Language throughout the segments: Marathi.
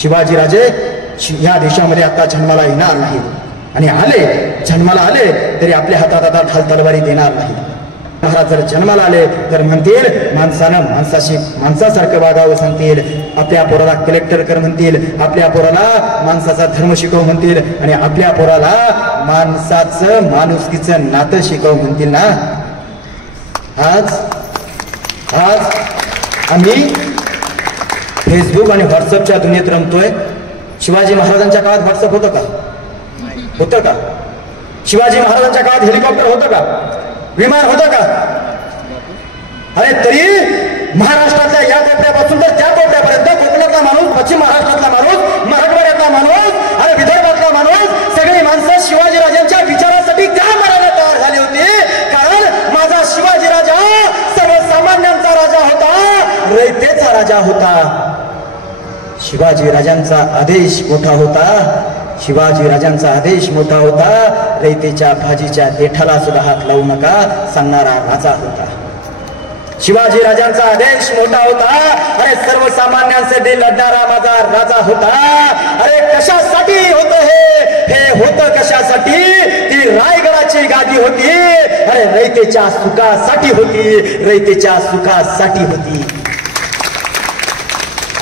शिवाजीराजे या देशामध्ये आता जन्माला येणार नाही आणि आले जन्माला आले तरी आपल्या हातात आता ढाल तलवारी देणार नाही। महाराज जर जन्माला आले तर म्हणतील माणसानं माणसासारखं वागावं सांगतील, आपल्या पोराला कलेक्टर कर म्हणतील, आपल्या पोराला माणसाचा धर्म शिकव म्हणतील आणि आपल्या पोराला माणसाचं माणुसकीचं नातं शिकव म्हणतील ना। आज आम्ही फेसबुक आणि व्हॉट्सअपच्या दुनियेत रमतोय। शिवाजी महाराजांच्या काळात व्हॉट्सअप होतं का? होतं का? शिवाजी महाराजांच्या काळात हेलिकॉप्टर होतं का? विमान होतं का? अरे तरी महाराष्ट्रातल्या या कोपऱ्यापासून तर त्या कोपऱ्यापर्यंत कोकणातला माणूस, पश्चिम महाराष्ट्रातला माणूस, मराठवाड्यातला माणूस आणि विदर्भातला माणूस सगळी माणसं शिवाजीराजांच्या विचारासाठी त्या मरायला तयार झाली होती। कारण माझा शिवाजीराजा सर्वसामान्यांचा राजा होता, रयतेचा राजा होता। शिवाजीराजांचा आदेश मोठा होता, शिवाजीराजांचा आदेश मोठा होता। रयतेच्या भाजीच्या देठाला सुद्धा हात लावू नका सांगणारा राजा होता। शिवाजीराजांचा आदेश मोठा होता। अरे सर्वसामान्यांसाठी लढणारा माझा राजा होता। अरे कशासाठी होतं हे होतं कशासाठी? ती रायगडाची गादी होती, अरे रयतेच्या सुखासाठी होती, रयतेच्या सुखासाठी होती।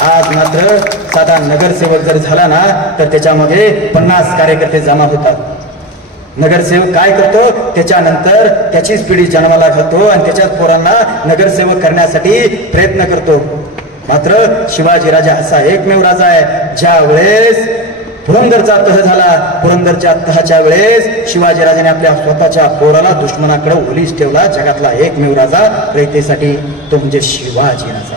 आज मात्र साधा नगरसेवक जर झाला ना तर त्याच्यामध्ये 50 कार्यकर्ते जमा होतात। नगरसेवक काय करतो? त्याच्यानंतर त्याचीच पिढी जन्माला घालतो आणि त्याच्याच पोरांना नगरसेवक करण्यासाठी प्रयत्न करतो। मात्र शिवाजीराजा असा एकमेव राजा आहे ज्या वेळेस पुरंदरचा तह झाला, पुरंदरच्या तहाच्या वेळेस शिवाजीराजाने आपल्या स्वतःच्या पोराला दुश्मनाकडे ओलीस ठेवला। जगातला एकमेव राजा रयतेसाठी तो म्हणजे शिवाजीराजा।